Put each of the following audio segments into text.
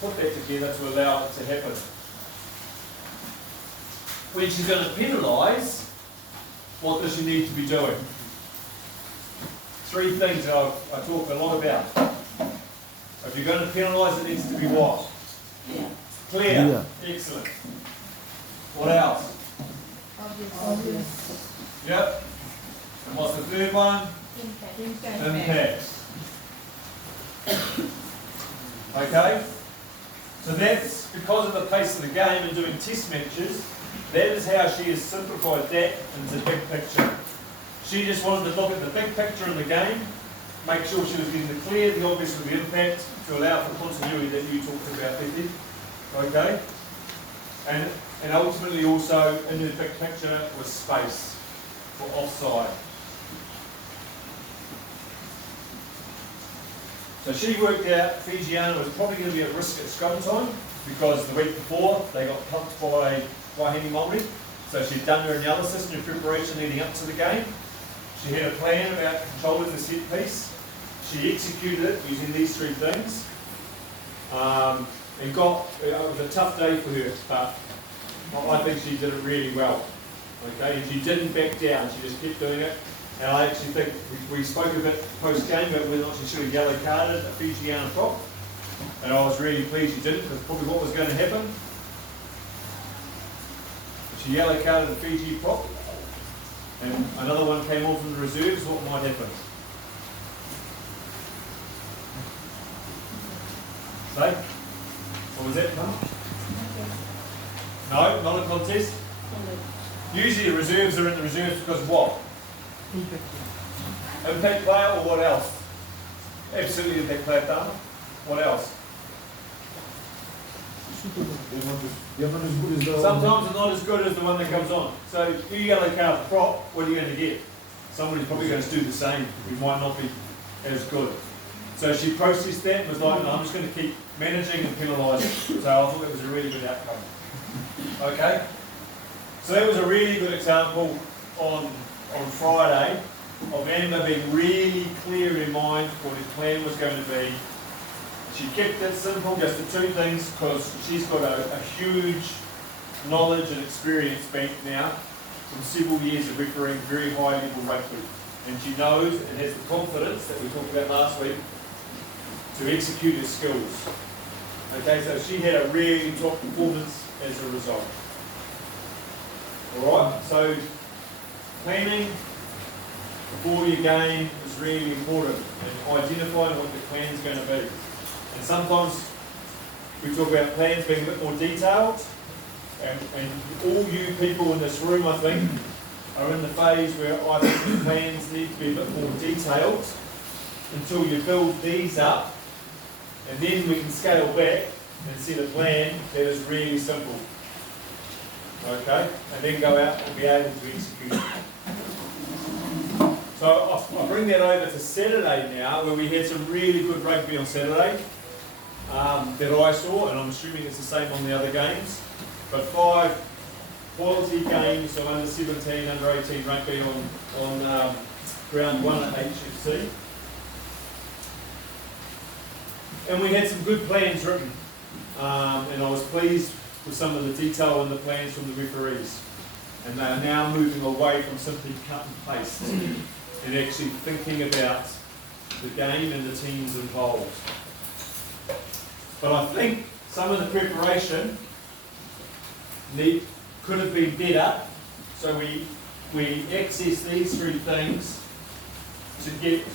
put that together to allow it to happen. When she's going to penalise, what does she need to be doing? Three things that I talk a lot about. If you're going to penalise, it needs to be what? Yeah. Clear. Yeah. Excellent. What else? Obvious. Yep. And what's the third one? Impact. Okay? So that's because of the pace of the game and doing test matches, that is how she has simplified that into the big picture. She just wanted to look at the big picture in the game, make sure she was getting the clear, the obvious with the impact, to allow for continuity that you talked about, Vicky. Okay? And ultimately also in the big picture was space for offside. So she worked out Fijiana was probably going to be at risk at scrum time because the week before they got pumped by Wahine Maori. So she'd done her analysis and her preparation leading up to the game. She had a plan about controlling the set piece. She executed it using these three things. It was a tough day for her, but I think she did it really well. Okay, and she didn't back down, she just kept doing it. And I actually think we spoke a bit post-game about whether or not she should have yellow carded a Fijiana prop. And I was really pleased she didn't, because probably what was going to happen, she yellow carded the Fiji prop, and another one came on from the reserves, what might happen? Say? What was that, Tom? No, not a contest. Usually the reserves are in the reserves because of what? Impact player or what else? Absolutely impact player, Dana. What else? They're not as good as the Sometimes they're not as good as the one that comes on. So if you yellow card the prop, what are you going to get? Somebody's probably going to do the same who might not be as good. So she processed that and was like, no, I'm just going to keep managing and penalising. So I thought that was a really good outcome. Okay? So that was a really good example on Friday of Amber being really clear in mind what his plan was going to be. She kept it simple, just the two things, because she's got a huge knowledge and experience bank now from several years of refereeing very high level rugby. And she knows and has the confidence that we talked about last week to execute her skills. Okay, so she had a really top performance as a result. Alright, so planning before your game is really important, and identifying what the plan is going to be. And sometimes we talk about plans being a bit more detailed, and all you people in this room, I think, are in the phase where I think the plans need to be a bit more detailed until you build these up, and then we can scale back and set a plan that is really simple. Okay, and then go out and be able to execute it. So I'll bring that over to Saturday now, where we had some really good rugby on Saturday that I saw, and I'm assuming it's the same on the other games. But 5 quality games of under 17, under 18 rugby on round 1 at HFC. And we had some good plans written, and I was pleased with some of the detail in the plans from the referees. And they are now moving away from simply cut and paste and actually thinking about the game and the teams involved. But I think some of the preparation could have been better, so we access these three things to get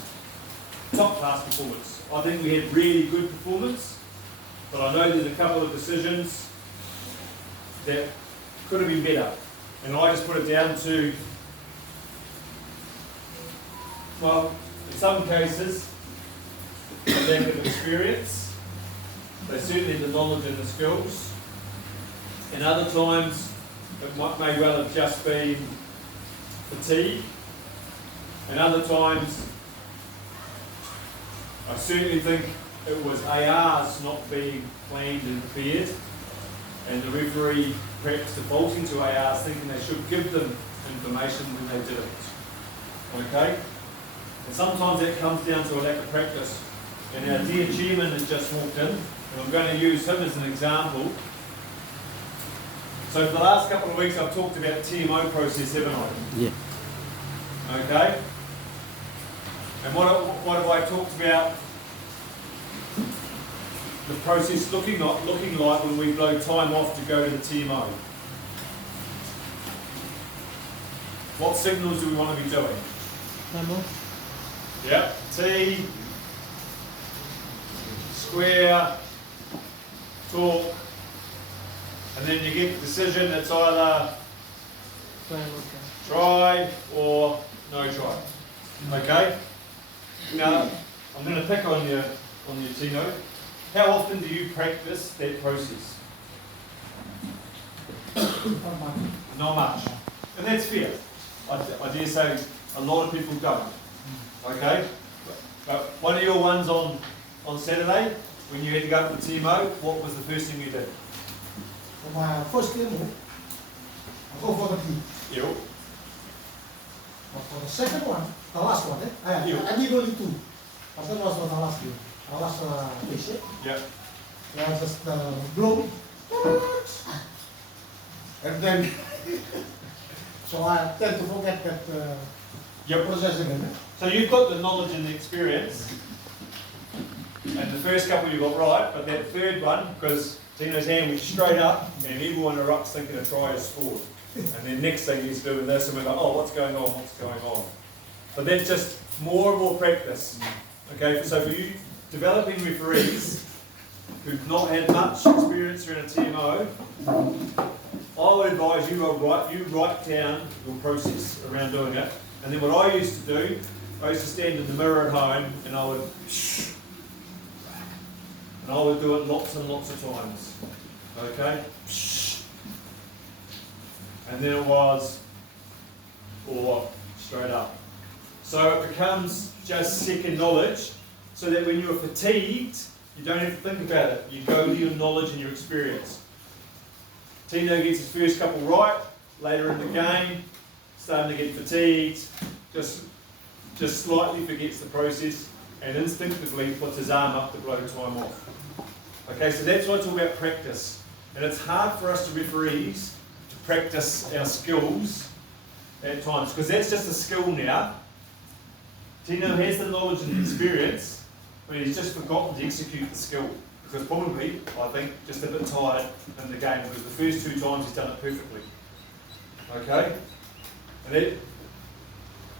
top class performance. I think we had really good performance, but I know there's a couple of decisions that could have been better. And I just put it down to, well, in some cases, lack of experience. They certainly have the knowledge and the skills. And other times, it may well have just been fatigue. And other times, I certainly think it was ARs not being planned and prepared, and the referee perhaps defaulting to ARs thinking they should give them information when they didn't. Okay? And sometimes that comes down to a lack of practice. And our dear chairman has just walked in, And I'm going to use him as an example. So for the last couple of weeks I've talked about TMO process, haven't I? Yeah. Okay? And what have I talked about the process looking like when we blow time off to go to the TMO? What signals do we want to be doing? Yep. T, square, talk, and then you get the decision. It's either try or no try. Okay? Now, I'm going to pick on your T note. How often do you practice that process? Not much. And that's fair. I dare say a lot of people don't. Okay? But one of your ones on Saturday, when you had to go to the TMO, what was the first thing you did? For my first demo, I go for the T. You. But for the second one, the last one, I did only two. But that was for the last game. The last fish. Yep. I just blow. And then, so I tend to forget that process again. So you've got the knowledge and the experience, and the first couple you got right, but that third one, because Tino's hand went straight up, and everyone erupts thinking a try is scored. And then next thing he's doing this, and we're like, oh, what's going on? But that's just more and more practice. Okay, so for you, developing referees who've not had much experience around a TMO, I would advise you write down your process around doing it. And then what I used to do, I used to stand in the mirror at home and I would do it lots and lots of times. Okay? And then it was, or straight up. So it becomes just second knowledge, so that when you're fatigued, you don't have to think about it. You go to your knowledge and your experience. Tino gets his first couple right, later in the game, starting to get fatigued, just slightly forgets the process, and instinctively puts his arm up to blow time off. Okay, so that's why I talk about practice. And it's hard for us to referees to practice our skills at times, because that's just a skill now. Tino has the knowledge and the experience, but he's just forgotten to execute the skill. Because probably, I think, just a bit tired in the game, because the first two times he's done it perfectly. Okay? And then,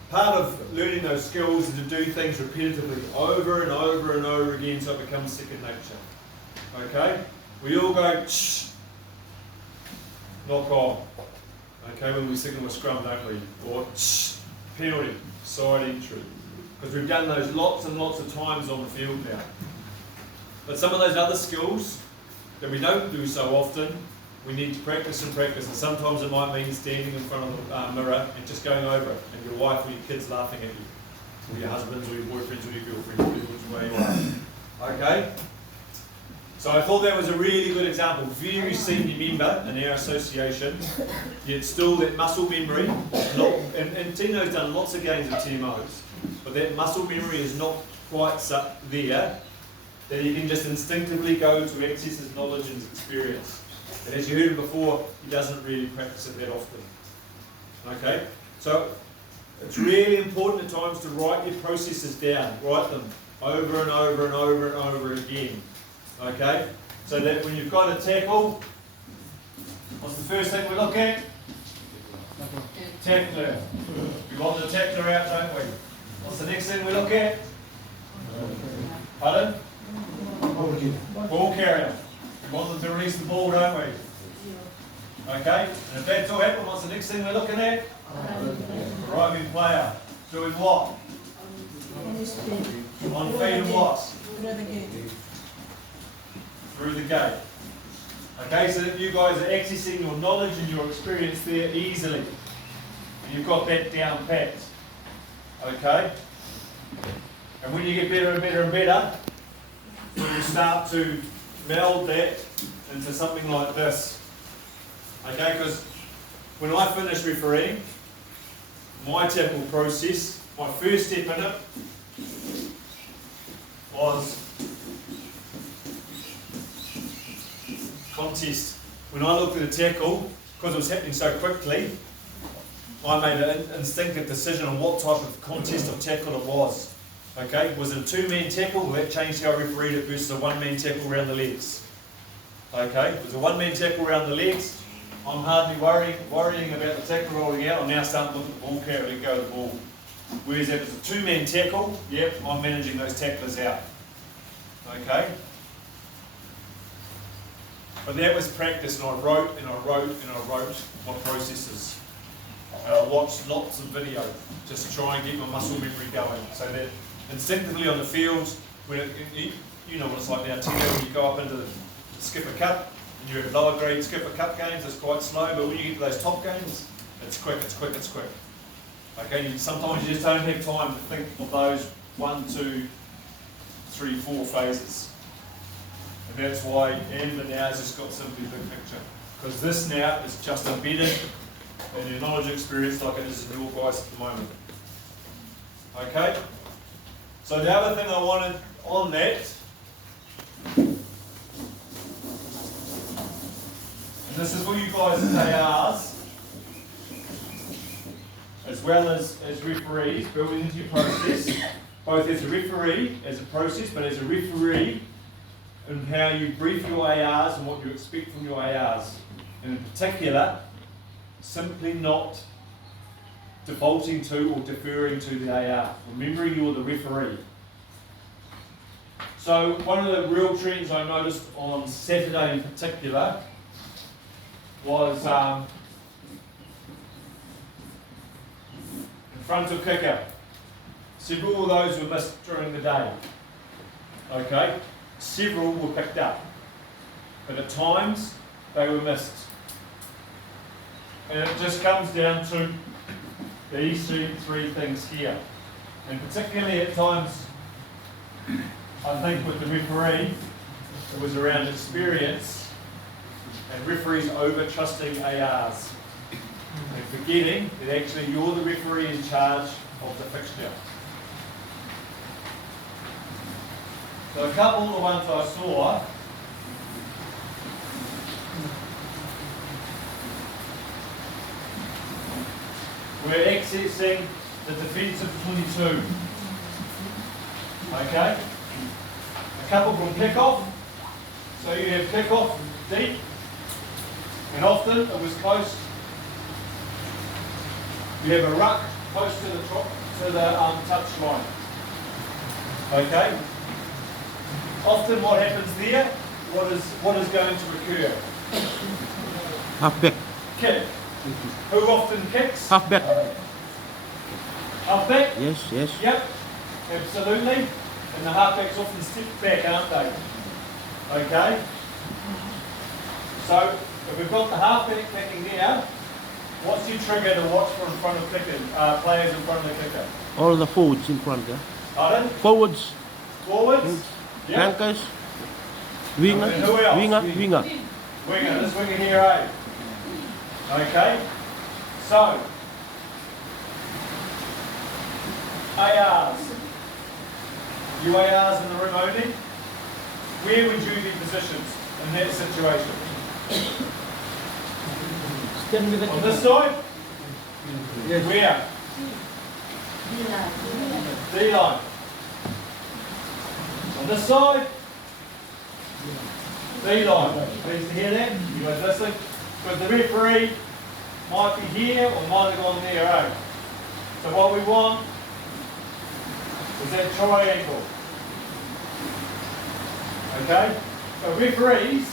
part of learning those skills is to do things repetitively, over and over and over again, so it becomes second nature. Okay? We all go, shh, knock on. Okay, when we signal a scrum, don't we? Or shh, penalty, side entry. Because we've done those lots and lots of times on the field now. But some of those other skills that we don't do so often, we need to practice and practice. And sometimes it might mean standing in front of the mirror and just going over it, and your wife or your kids laughing at you, or your husbands or your boyfriends or your girlfriends, which way you are. Okay? So I thought that was a really good example. Very senior member in our association, yet still that muscle memory. And Tino's done lots of games of TMOs, but that muscle memory is not quite there, that he can just instinctively go to access his knowledge and his experience. And as you heard him before, he doesn't really practice it that often. Okay? So it's really important at times to write your processes down. Write them over and over and over and over again. Okay? So that when you've got a tackle, what's the first thing we look at? Tackler. We want the tackler out, don't we? What's the next thing we look at? Pardon? Ball carrier. We want them to release the ball, don't we? Okay? And if that's all happened, what's the next thing we're looking at? Arriving player. Doing what? On feet and what? Through the gate. Okay, so that you guys are accessing your knowledge and your experience there easily. And you've got that down packed. Okay? And when you get better and better and better, you start to meld that into something like this. Okay, because when I finished refereeing, my tackle process, my first step in it was contest. When I looked at the tackle, because it was happening so quickly, I made an instinctive decision on what type of contest of tackle it was. Okay, was it a two-man tackle? Well, that changed how I refereed it versus a one-man tackle around the legs. Okay, if it was a one-man tackle around the legs, I'm hardly worrying about the tackle rolling out. I'm now starting to look at the ball carrier, let go of the ball. Whereas if it's a two-man tackle, yep, I'm managing those tacklers out. Okay? But that was practice, and I wrote my processes. And I watched lots of video just to try and get my muscle memory going. So that instinctively on the field, when you know what it's like now, Tino, when you go up into the skipper cup, and you're at lower grade skipper cup games, it's quite slow, but when you get to those top games, it's quick, it's quick, it's quick. Okay, sometimes you just don't have time to think of those 1, 2, 3, 4 phases. And that's why and the now has just got simply big picture. Because this now is just embedded in your knowledge experience like it is in your guys at the moment. Okay? So the other thing I wanted on that, and this is for you guys as ARs, as well as referees, building into your process, both as a referee, as a process, but as a referee, and how you brief your ARs and what you expect from your ARs. And in particular, simply not defaulting to or deferring to the AR, remembering you're the referee. So one of the real trends I noticed on Saturday in particular was in front of kicker. Several of those were missed during the day. Okay? Several were picked up. But at times, they were missed. And it just comes down to these three things here. And particularly at times, I think with the referee, it was around experience and referees over trusting ARs. And forgetting that actually you're the referee in charge of the fixture. So a couple of the ones I saw, we're accessing the defensive 22. Okay? A couple from kick-off. So you have kick-off deep, and often it was close. You have a ruck close to the touch line. Okay? Often what happens there, what is going to occur? Halfback. Kick. Who often kicks? Halfback. Halfback? Yes, yes. Yep, absolutely. And the halfbacks often step back, aren't they? Okay? So, if we've got the halfback kicking there, what's your trigger to watch for in front of players in front of the kicker? All the forwards in front, yeah? Pardon? Forwards. Forwards? Yep. Flankers. Winger. And who else? Winger. Winger, this winger here, eh? Okay? So, ARs. You ARs in the room only, where would you be positioned in that situation? On this side? Yes. Where? D-line. On this side? D-line. Pleased to hear that? You guys listening? Because the referee might be here or might have gone there, eh? So what we want is that triangle. Okay? So referees,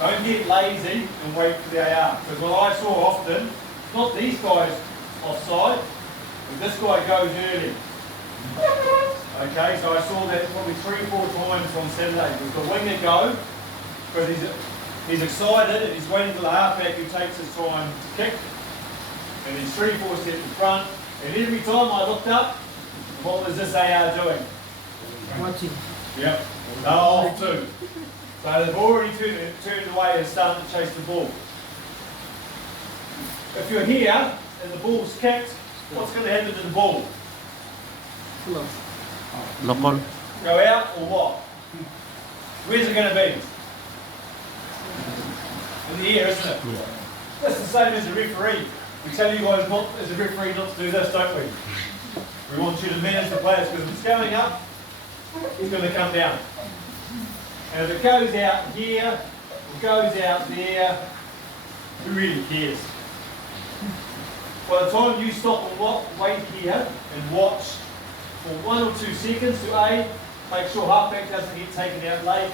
don't get lazy and wait for the AR. Because what I saw often, not these guys offside, but this guy goes early. Okay, so I saw that probably 3-4 times on Saturday. With the winger go, because he's excited and he's waiting for the halfback who takes his time to kick. And he's 3-4 steps in front. And every time I looked up, what was this AR doing? Watching. Yep. They're off too. So they've already turned away and started to chase the ball. If you're here and the ball's kicked, what's going to happen to the ball? Lock on. Go out or what? Where's it going to be? In the air, isn't it? Yeah. That's the same as a referee. We tell you guys not, as a referee, not to do this, don't we? We want you to manage the players, because if it's going up, it's going to come down. And if it goes out here, or goes out there, who really cares? By the time you stop and wait here and watch for 1 or 2 seconds to A, make sure halfback doesn't get taken out late.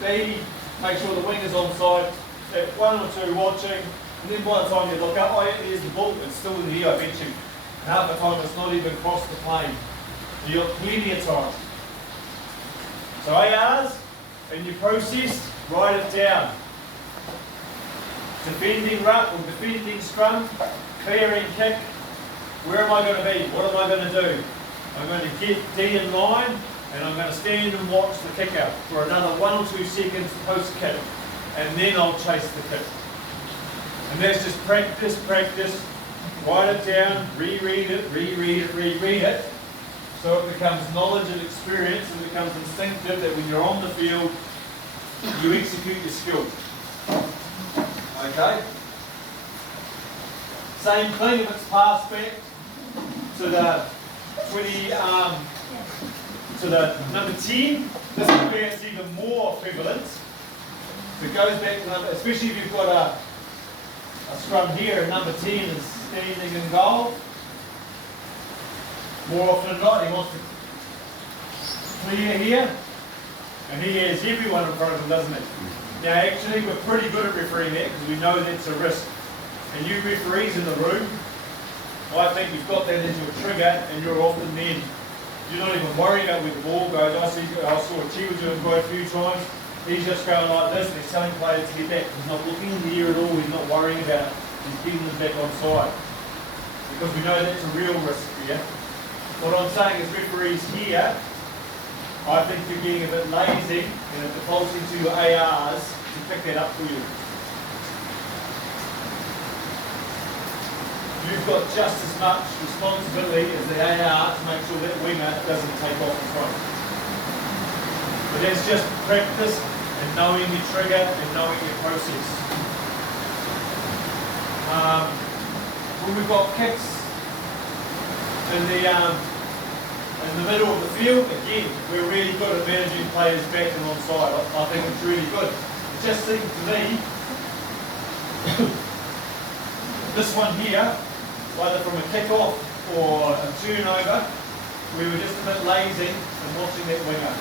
B, make sure the wing is onside. At 1 or 2 watching, and then by the time you look up, oh yeah, there's the ball, it's still in the air, I bet you. And half the time it's not even crossed the plane. You've got plenty of time. So ARs, and you process, write it down. Defending ruck or defending scrum, clearing kick. Where am I going to be? What am I going to do? I'm going to get D in line, and I'm going to stand and watch the kick out for another 1 or 2 seconds post kick, and then I'll chase the kick. And that's just practice, practice. Write it down, reread it, reread it, so it becomes knowledge and experience, and becomes instinctive that when you're on the field, you execute your skill. Okay? Same thing if it's passed back to the 20, to the number 10. This is where it's even more prevalent. So it goes back to number, especially if you've got a scrum here and number 10 is standing in goal. More often than not, he wants to clear here, and he has everyone in front of him, doesn't he? Now actually we're pretty good at refereeing that because we know that's a risk. And you referees in the room, I think you've got that as your trigger, and you're often then, you're not even worried about where the ball goes. I saw Chiwa doing quite a few times. He's just going like this, and he's telling players to get back. He's not looking in the air at all, he's not worrying about it. He's getting them back on side. Because we know that's a real risk here. What I'm saying is referees here, I think you're getting a bit lazy and are defaulting to your ARs to pick that up for you. You've got just as much responsibility as the AR to make sure that winger doesn't take off in front. But that's just practice and knowing your trigger and knowing your process. When we've got kicks in the middle of the field, again, we're really good at managing players back and onside. I think it's really good. It just seems to me, this one here, either from a kick-off or a turnover, we were just a bit lazy in watching that winger.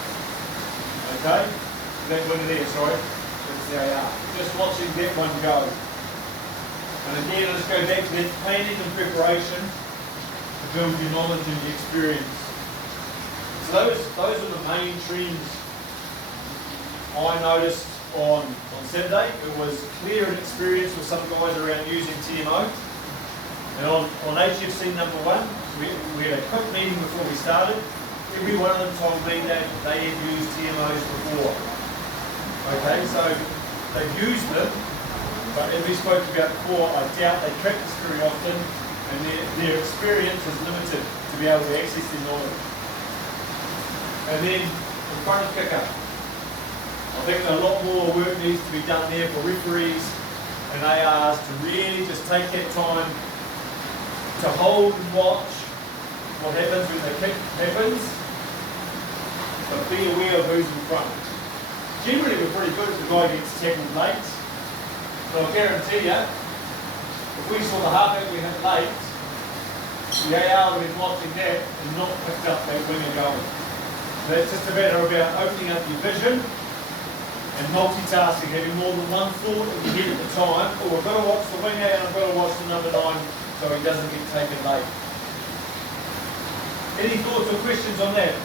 Okay? That winger there, sorry. That's the AR. Just watching that one go. And again, let's go back to that planning and preparation to build your knowledge and your experience. So those are the main trends I noticed on Saturday. It was clear and experience with some guys around using TMO. And on HFC number 1, we had a quick meeting before we started. Every one of them told me that they had used TMOs before. Okay, so they've used them, but as we spoke about before, I doubt they practice very often, and their experience is limited to be able to access their knowledge. And then in front of kicker, I think a lot more work needs to be done there for referees and ARs to really just take that time to hold and watch what happens when the kick happens, but be aware of who's in front. Generally we're pretty good if the guy gets tackled late, but I'll guarantee you, if we saw the halfback we hit late, the AR would have been watching that and not picked up that winger going. So it's just a matter about opening up your vision and multitasking, having more than one thought in your head at the time. Oh, I've got to watch the winger and I've got to watch the number 9 so he doesn't get taken late. Any thoughts or questions on that?